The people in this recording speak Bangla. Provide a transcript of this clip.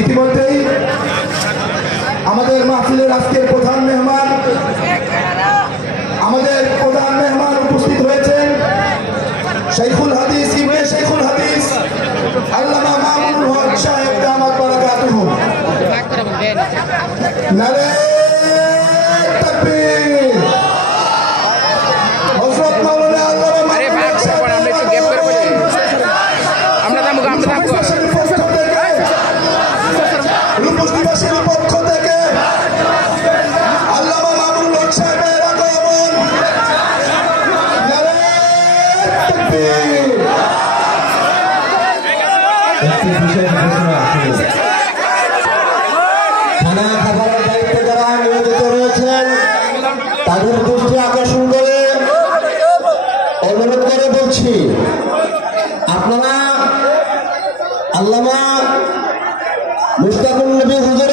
ইতিমধ্যেই আমাদের মাহফিলের আজকের প্রধান মেহমান উপস্থিত হয়েছেন শাইখুল হাদিস ইবনে শাইখুল হাদিস আল্লামা মামুনুল হক সাহেব দামাত বারাকাতুহু। নারে তাকবীর। হযরত মাওলানা আল্লামা মামুনুল হক সাহেব রূপস দিবসের পক্ষ থেকে আল্লামা মামুনুল হক সাহেবের আগমন। নারে তাকবীর। খানা খাবারের দায়িত্বে যারা নিয়োজিত রয়েছেন তাদের দৃষ্টি আকর্ষণ করে অনুরোধ করে বলছি, আপনারা আল্লামা মুশতাকুন নবী হুজুর